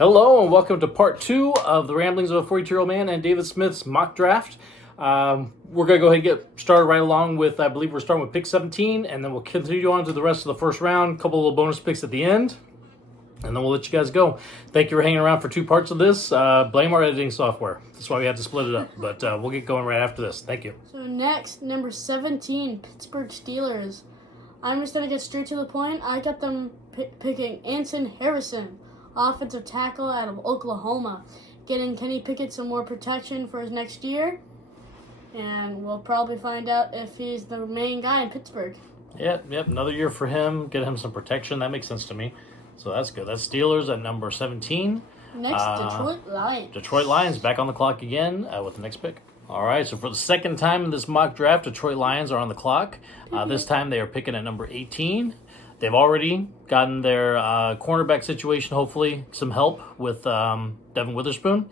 Hello and welcome to part 2 of the Ramblings of a 42-Year-Old Man and David Smith's mock draft. We're going to go ahead and get started right along with, I believe we're starting with pick 17, and then we'll continue on to the rest of the first round, a couple of little bonus picks at the end, and then we'll let you guys go. Thank you for hanging around for 2 parts of this. Blame our editing software. That's why we had to split it up, but we'll get going right after this. Thank you. So next, number 17, Pittsburgh Steelers. I'm just going to get straight to the point. I got them picking Anton Harrison, offensive tackle out of Oklahoma, getting Kenny Pickett some more protection for his next year, and we'll probably find out if he's the main guy in Pittsburgh. Yep, another year for him, get him some protection. That makes sense to me, so that's good. That's Steelers at number 17. Next, Detroit Lions. Detroit Lions back on the clock again with the next pick. All right, so for the second time in this mock draft, Detroit Lions are on the clock. This time they are picking at number 18. They've already gotten their cornerback situation, hopefully, some help with Devin Witherspoon.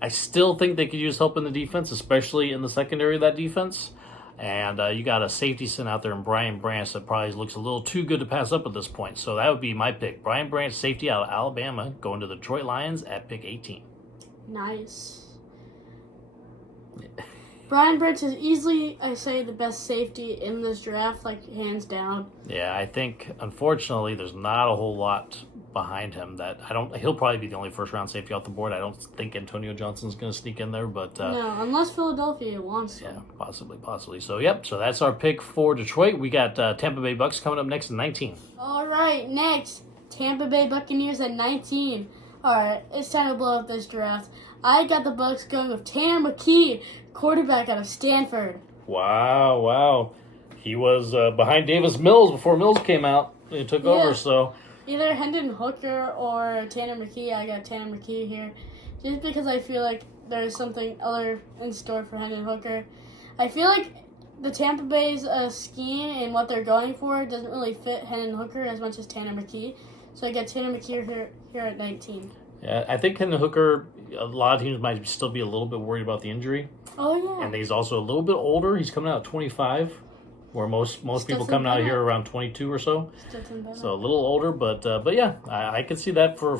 I still think they could use help in the defense, especially in the secondary of that defense. And you got a safety sent out there in Brian Branch that probably looks a little too good to pass up at this point. So that would be my pick. Brian Branch, safety out of Alabama, going to the Detroit Lions at pick 18. Nice. Brian Branch is easily, I say, the best safety in this draft, like hands down. Yeah, I think unfortunately there's not a whole lot behind him. He'll probably be the only first round safety off the board. I don't think Antonio Johnson's going to sneak in there, but no, unless Philadelphia wants to. Yeah, possibly. So so that's our pick for Detroit. We got Tampa Bay Bucks coming up next at 19. All right, next Tampa Bay Buccaneers at 19. All right, it's time to blow up this draft. I got the Bucks going with Tanner McKee, quarterback out of Stanford. Wow. He was behind Davis Mills before Mills came out and took over, so... Either Hendon Hooker or Tanner McKee. I got Tanner McKee here. Just because I feel like there's something other in store for Hendon Hooker. I feel like the Tampa Bay's scheme and what they're going for doesn't really fit Hendon Hooker as much as Tanner McKee. So I got Tanner McKee here at 19. Yeah, I think Hendon Hooker, a lot of teams might still be a little bit worried about the injury. Oh, yeah. And he's also a little bit older. He's coming out at 25, where most people coming out here around 22 or so. So a little older, but yeah, I could see that for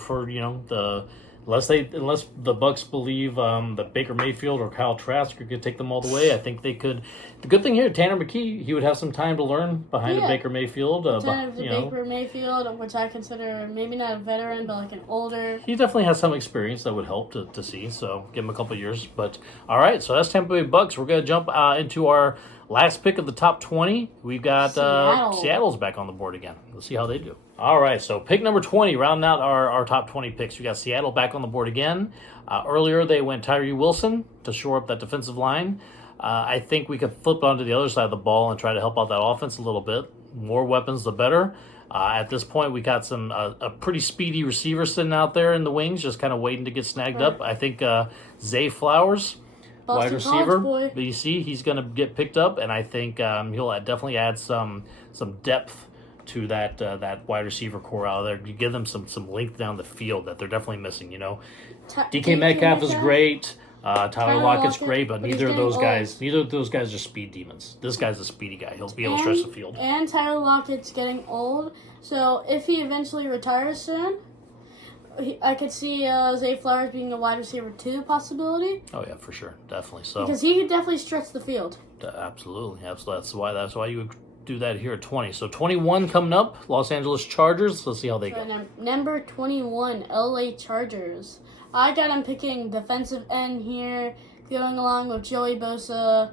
unless the Bucks believe that Baker Mayfield or Kyle Trask could take them all the way. I think they could. The good thing here, Tanner McKee, he would have some time to learn behind a Baker Mayfield. Baker Mayfield, which I consider maybe not a veteran, but like an older. He definitely has some experience that would help to see. So give him a couple of years. But all right, so that's Tampa Bay Bucks. We're gonna jump into our last pick of the top 20. We've got Seattle's back on the board again. Let's see how they do. All right, so pick number 20, rounding out our top 20 picks. We got Seattle back on the board again. Earlier, they went Tyree Wilson to shore up that defensive line. I think we could flip onto the other side of the ball and try to help out that offense a little bit. More weapons, the better. At this point, we got a pretty speedy receiver sitting out there in the wings, just kind of waiting to get snagged up. I think Zay Flowers, wide receiver, BC, he's going to get picked up, and I think he'll definitely add some depth to that wide receiver core out there. You give them some length down the field that they're definitely missing. DK Metcalf is great. Tyler Lockett's great, but neither of those guys are speed demons. This guy's a speedy guy. He'll be able to stretch the field. And Tyler Lockett's getting old, so if he eventually retires soon, I could see Zay Flowers being a wide receiver 2 possibility. Oh yeah, for sure, definitely. So because he could definitely stretch the field. Absolutely. That's why you would do that here at 20. So 21 coming up, Los Angeles Chargers. Let's see how they go. Number 21, LA Chargers. I got him picking defensive end here, going along with Joey Bosa.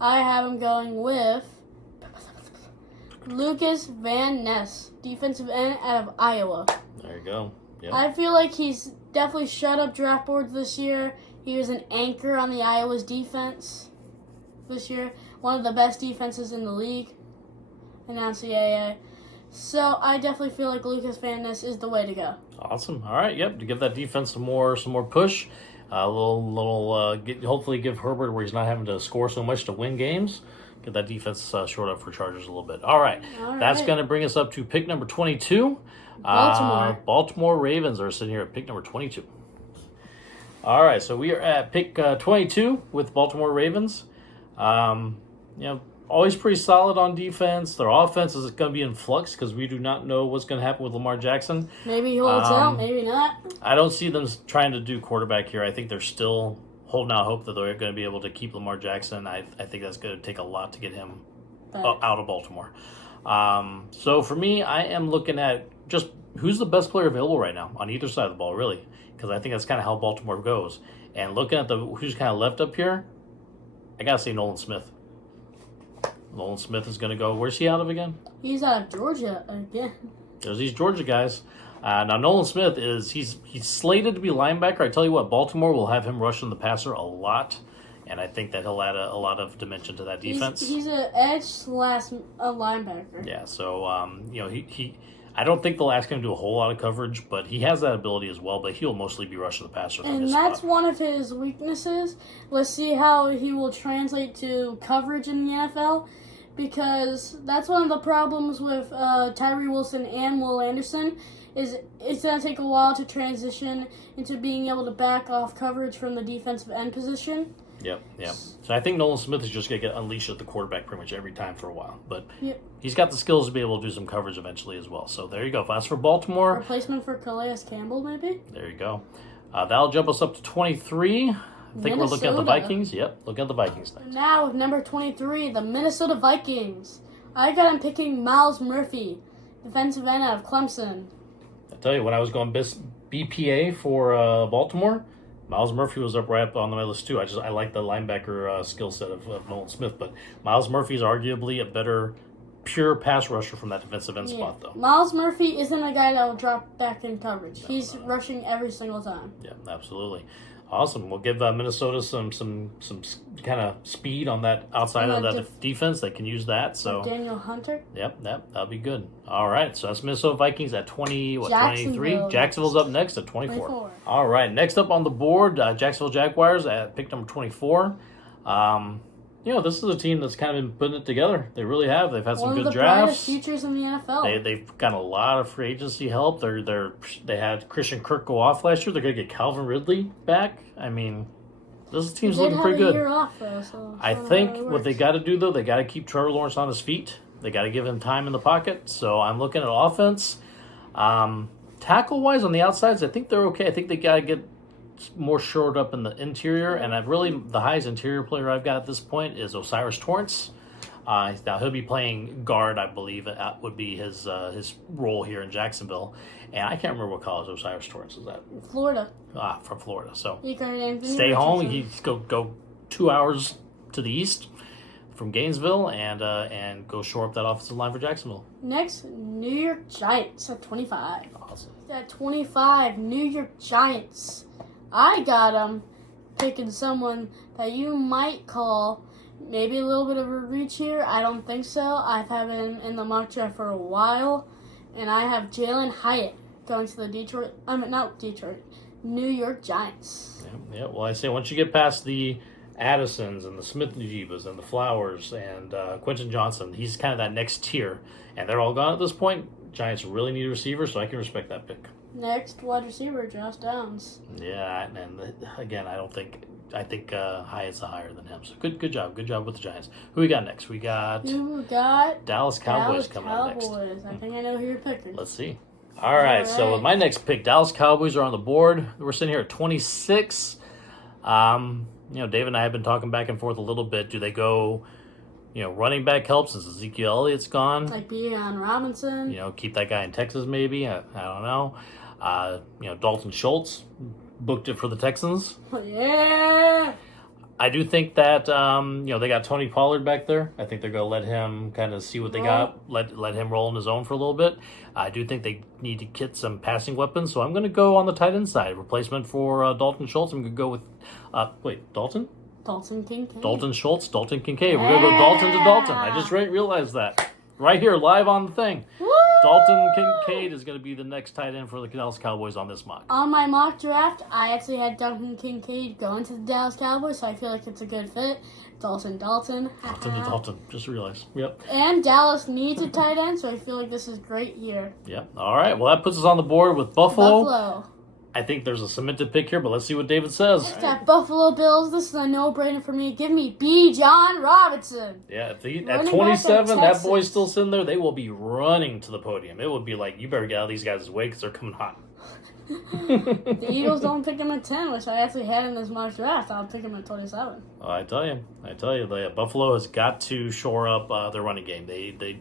I have him going with Lucas Van Ness, defensive end out of Iowa. There you go. Yep. I feel like he's definitely shut up draft boards this year. He was an anchor on the Iowa's defense this year. One of the best defenses in the league in NCAA. So I definitely feel like Lucas Van Ness is the way to go. Awesome. All right. Yep. To give that defense some more push, hopefully give Herbert where he's not having to score so much to win games. Get that defense short up for Chargers a little bit. All right. That's going to bring us up to pick number 22. Baltimore Ravens are sitting here at pick number 22. All right. So we are at pick 22 with Baltimore Ravens. always pretty solid on defense. Their offense is going to be in flux because we do not know what's going to happen with Lamar Jackson. Maybe he holds out, maybe not. I don't see them trying to do quarterback here. I think they're still holding out hope that they're going to be able to keep Lamar Jackson. I think that's going to take a lot to get him out of Baltimore. So for me, I am looking at just who's the best player available right now on either side of the ball, really, because I think that's kind of how Baltimore goes. And looking at who's kind of left up here, I got to say Nolan Smith. Nolan Smith is going to go. Where's he out of again? He's out of Georgia again. There's these Georgia guys. Now Nolan Smith he's slated to be linebacker. I tell you what, Baltimore will have him rushing the passer a lot, and I think that he'll add a lot of dimension to that defense. He's an edge / a linebacker. Yeah. So he I don't think they'll ask him to do a whole lot of coverage, but he has that ability as well. But he'll mostly be rushing the passer. And that's one of his weaknesses. Let's see how he will translate to coverage in the NFL. Because that's one of the problems with Tyree Wilson and Will Anderson is it's going to take a while to transition into being able to back off coverage from the defensive end position. Yep. So I think Nolan Smith is just going to get unleashed at the quarterback pretty much every time for a while. But he's got the skills to be able to do some coverage eventually as well. So there you go. As for Baltimore. Replacement for Calais Campbell, maybe? There you go. That'll jump us up to 23. I think we're looking at the Vikings. Yep, looking at the Vikings next. Now with number 23, the Minnesota Vikings. I got him picking Myles Murphy, defensive end out of Clemson. I tell you, when I was going BPA for Baltimore, Myles Murphy was right up on my list too. I like the linebacker skill set of Nolan Smith, but Myles Murphy is arguably a better pure pass rusher from that defensive end spot, though. Myles Murphy isn't a guy that will drop back in coverage. He's rushing every single time. Yeah, absolutely. Awesome. We'll give Minnesota some kind of speed on that outside of that defense. They can use that. So Daniel Hunter. Yep, that'll be good. All right, so that's Minnesota Vikings at 23. Jacksonville's up next at 24. All right, next up on the board, Jacksonville Jaguars at pick number 24. This is a team that's kind of been putting it together. They really have. They've had some good drafts. One of the brightest futures in the NFL. They've got a lot of free agency help. They had Christian Kirk go off last year. They're going to get Calvin Ridley back. I mean, this team's looking pretty good. Year off, though, so I think what they got to do, though, they got to keep Trevor Lawrence on his feet. They got to give him time in the pocket. So I'm looking at offense. Tackle-wise on the outsides, I think they're okay. I think they got to get more shored up in the interior, and the highest interior player I've got at this point is O'Cyrus Torrence. Now he'll be playing guard, I believe. That would be his role here in Jacksonville, and I can't remember what college O'Cyrus Torrence is at. Florida. From Florida. So stay home. He's go 2 hours to the east from Gainesville and go shore up that offensive line for Jacksonville. Next, New York Giants at 25. Awesome. At 25, New York Giants. I got him picking someone that you might call maybe a little bit of a reach here. I don't think so. I've had him in the mock draft for a while. And I have Jalen Hyatt going to the New York Giants. Yeah. Well, I say once you get past the Addisons and the Smith-Njigibas and the Flowers and Quentin Johnson, he's kind of that next tier. And they're all gone at this point. Giants really need a receiver, so I can respect that pick. Next, wide receiver, Josh Downs. Yeah, and again, I think Hyatt's higher than him. So good job with the Giants. Who we got next? We got Dallas Cowboys coming up next. I think I know who you're picking. Let's see. All right. So with my next pick, Dallas Cowboys are on the board. We're sitting here at 26. David and I have been talking back and forth a little bit. Do they go? Running back helps since Ezekiel Elliott's gone. Like Bijan Robinson. Keep that guy in Texas maybe. I don't know. Dalton Schultz booked it for the Texans. Yeah. I do think that they got Tony Pollard back there. I think they're going to let him kind of see what they got. Let him roll on his own for a little bit. I do think they need to get some passing weapons, so I'm going to go on the tight end side. Replacement for Dalton Schultz. I'm going to go with Dalton? Dalton Kincaid. Dalton Schultz, Dalton Kincaid. We're going to go Dalton to Dalton. I just realized that. Right here, live on the thing. Woo! Dalton Kincaid is going to be the next tight end for the Dallas Cowboys on this mock. On my mock draft, I actually had Dalton Kincaid going to the Dallas Cowboys, so I feel like it's a good fit. Dalton. Dalton to Dalton. Just realized. Yep. And Dallas needs a tight end, so I feel like this is great here. Yep. All right. Well, that puts us on the board with Buffalo. I think there's a cemented pick here, but let's see what David says. That Buffalo Bills, this is a no-brainer for me. Give me B. John Robinson. Yeah, at 27, that boy's still sitting there. They will be running to the podium. It would be like, you better get out of these guys' way because they're coming hot. The Eagles don't pick him at 10, which I actually had in this mock draft. I'll pick him at 27. Oh, I tell you, Buffalo has got to shore up their running game. They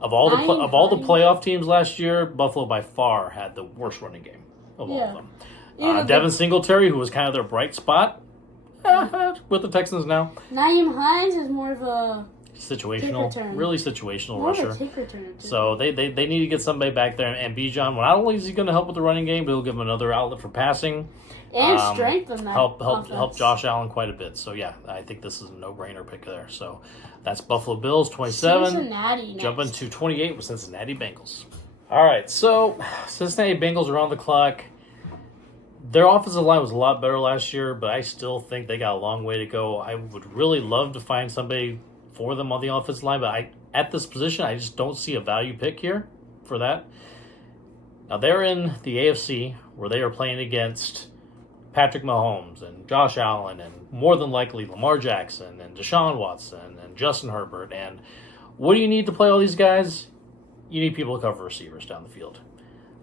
of all the playoff teams last year, Buffalo by far had the worst running game of all of them. Devin Singletary, who was kind of their bright spot with the Texans now. Nyheim Hines is more of a really situational rusher. Of a kick returner, too. So they need to get somebody back there. And Bijan, not only is he going to help with the running game, but he'll give him another outlet for passing. And strengthen that help Josh Allen quite a bit. So, yeah, I think this is a no-brainer pick there. So that's Buffalo Bills, 27. Cincinnati next. Jumping to 28 with Cincinnati Bengals. All right, so Cincinnati Bengals are on the clock. Their offensive line was a lot better last year, but I still think they got a long way to go. I would really love to find somebody for them on the offensive line, but at this position, I just don't see a value pick here for that. Now, they're in the AFC, where they are playing against Patrick Mahomes and Josh Allen and more than likely Lamar Jackson and Deshaun Watson and Justin Herbert. And what do you need to play all these guys? You need people to cover receivers down the field.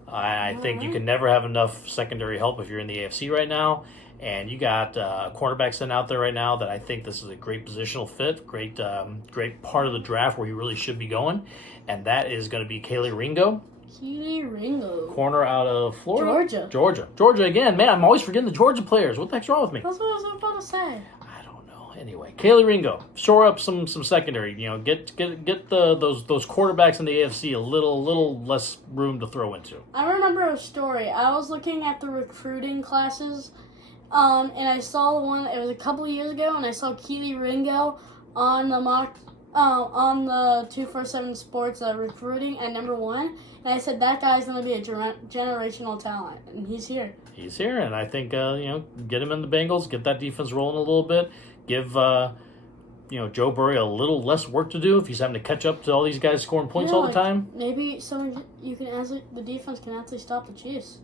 I think you can never have enough secondary help if you're in the AFC right now. And you got a cornerback sitting out there right now that I think this is a great positional fit, great part of the draft where he really should be going. And that is going to be Kelee Ringo. Kelee Ringo. Corner out of Florida? Georgia again. Man, I'm always forgetting the Georgia players. What the heck's wrong with me? That's what I was about to say. I don't know. Anyway, Kelee Ringo. Shore up some secondary. You know, get those quarterbacks in the AFC a little less room to throw into. I remember a story. I was looking at the recruiting classes, and I saw one. It was a couple of years ago, and I saw Kelee Ringo on the mock. On the 247 Sports recruiting at number 1, and I said that guy's going to be a generational talent, and he's here. He's here, and I think get him in the Bengals, get that defense rolling a little bit, give Joe Burrow a little less work to do if he's having to catch up to all these guys scoring points all the time. Maybe the defense can actually stop the Chiefs.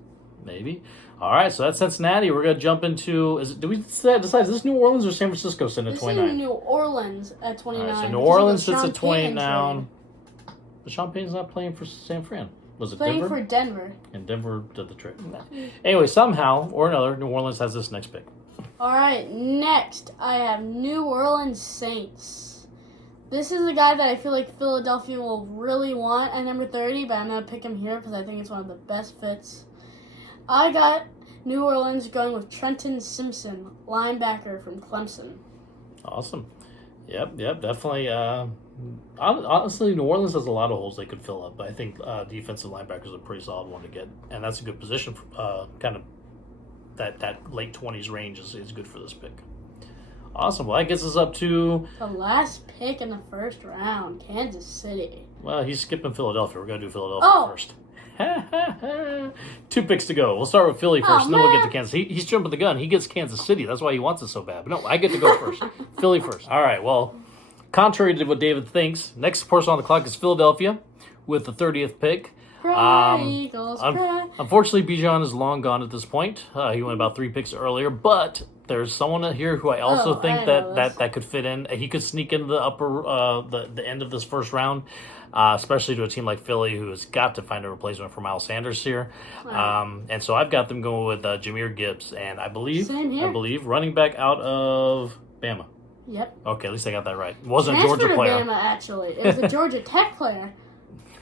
Maybe. All right, so that's Cincinnati. We're going to jump into... do we decide, is this New Orleans or San Francisco sitting at 29? This is New Orleans at 29. Right, so New Orleans sits at 29. But Sean Payton's not playing for San Fran. Was it playing Denver? For Denver. And Denver did the trick. Anyway, somehow or another, New Orleans has this next pick. All right, next I have New Orleans Saints. This is a guy that I feel like Philadelphia will really want at number 30, but I'm going to pick him here because I think it's one of the best fits. I got New Orleans going with Trenton Simpson, linebacker from Clemson. Awesome. Yep, definitely. Honestly, New Orleans has a lot of holes they could fill up, but I think defensive linebacker is a pretty solid one to get, and that's a good position for kind of that late 20s range is good for this pick. Awesome. Well, that gets us up to the last pick in the first round, Kansas City. Well, he's skipping Philadelphia. We're going to do Philadelphia first. 2 picks to go. We'll start with Philly first, and then we'll get to Kansas. He's jumping the gun. He gets Kansas City. That's why he wants it so bad. But no, I get to go first. Philly first. All right, well, contrary to what David thinks, next person on the clock is Philadelphia with the 30th pick. Eagles, unfortunately, Bijan is long gone at this point. He went about 3 picks earlier, but there's someone here who I also think that could fit in. He could sneak into the upper the end of this first round, especially to a team like Philly, who has got to find a replacement for Miles Sanders here. Wow. And so I've got them going with Jahmyr Gibbs, and I believe running back out of Bama. Yep. Okay, at least I got that right. It wasn't a Georgia player. Bama, actually. It was a Georgia Tech player.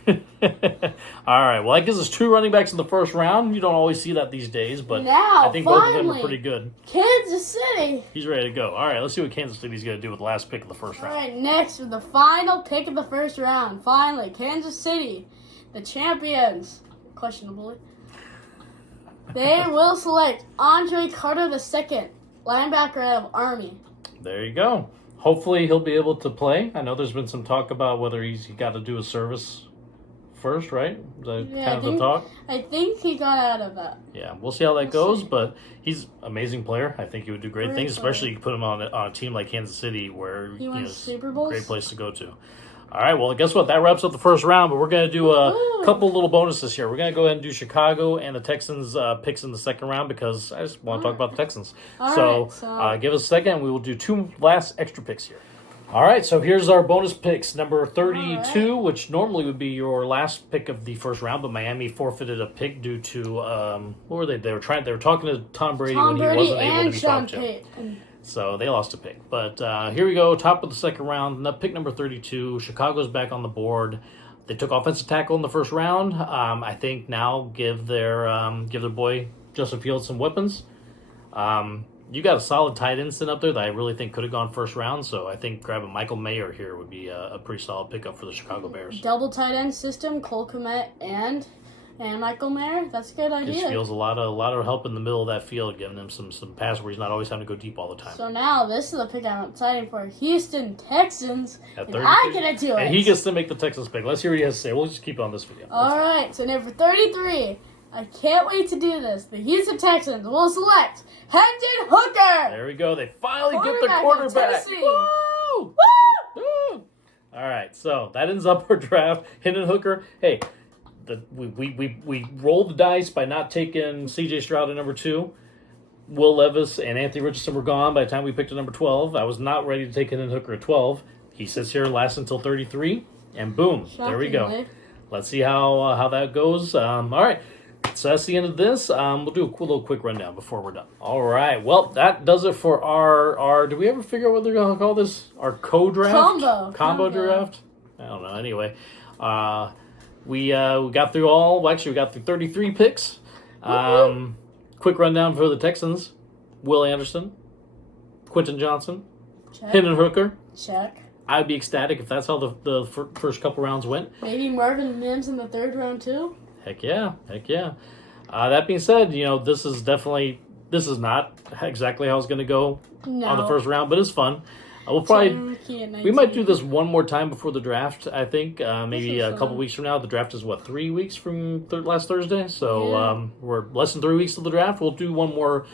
All right, well, that gives us 2 running backs in the first round. You don't always see that these days, but now, I think both of them are pretty good. Kansas City. He's ready to go. All right, let's see what Kansas City's going to do with the last pick of the first round. All right, next with the final pick of the first round. Finally, Kansas City, the champions, questionably. They will select Andre Carter II, linebacker out of Army. There you go. Hopefully he'll be able to play. I know there's been some talk about whether he's got to do a service first, right? Is that kind of the talk? I think he got out of that. Yeah, we'll see how that goes, but he's an amazing player. I think he would do great things, especially you put him on a team like Kansas City where he wins Super Bowls. Great place to go to. All right, well, guess what? That wraps up the first round, but we're going to do a Woo-hoo. couple little bonuses here. We're going to go ahead and do Chicago and the Texans picks in the second round because I just want to talk about the Texans. All right, Give us a second. We will do 2 last extra picks here. All right, so here's our bonus picks. Number 32, which normally would be your last pick of the first round, but Miami forfeited a pick due to what were they? They were talking to Tom Brady when he wasn't able to be talked to. So they lost a pick. But here we go, top of the second round. Pick number 32. Chicago's back on the board. They took offensive tackle in the first round. I think now give their boy Justin Fields some weapons. You got a solid tight end sitting up there that I really think could have gone first round. So I think grabbing Michael Mayer here would be a pretty solid pickup for the Chicago Bears. Double tight end system, Cole Kmet and Michael Mayer. That's a good idea. Just feels a lot of help in the middle of that field, giving him some pass where he's not always having to go deep all the time. So now this is a pick I'm excited for. Houston Texans. At And I get to do it. And he gets to make the Texans pick. Let's hear what he has to say. We'll just keep it on this video. All right. So number 33. I can't wait to do this. The Houston Texans will select Hendon Hooker. There we go. They finally get their quarterback. Woo! Woo! Woo! All right, so that ends up our draft. Hendon Hooker. Hey, we rolled the dice by not taking C.J. Stroud at number 2. Will Levis and Anthony Richardson were gone by the time we picked at number 12. I was not ready to take Hendon Hooker at 12. He sits here, lasts until 33, and boom, there we go. Let's see how that goes. All right. So that's the end of this. We'll do a little quick rundown before we're done. All right. Well, that does it for our. Did we ever figure out what they're going to call this? Our co-draft? Combo draft? I don't know. Anyway, we got through all. Well, actually, we got through 33 picks. Quick rundown for the Texans: Will Anderson, Quentin Johnson, Hendon Hooker. Check. I'd be ecstatic if that's how the first couple rounds went. Maybe Marvin Mims in the third round too. Heck yeah. That being said, this is not exactly how it's going to go on the first round, but it's fun. We might do this one more time before the draft. I think maybe a couple weeks from now. The draft is 3 weeks from last Thursday, so we're less than 3 weeks to the draft. We'll do one more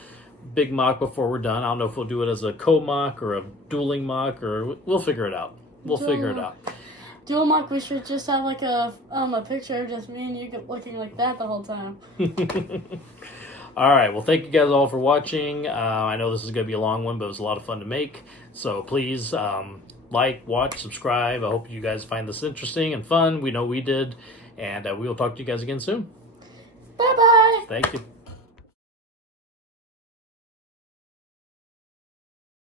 big mock before we're done. I don't know if we'll do it as a co-mock or a dueling mock, or we'll figure it out. Dual mock, we should just have like a picture of just me and you looking like that the whole time. All right. Well, thank you guys all for watching. I know this is going to be a long one, but it was a lot of fun to make. So please like, watch, subscribe. I hope you guys find this interesting and fun. We know we did. And we will talk to you guys again soon. Bye-bye. Thank you.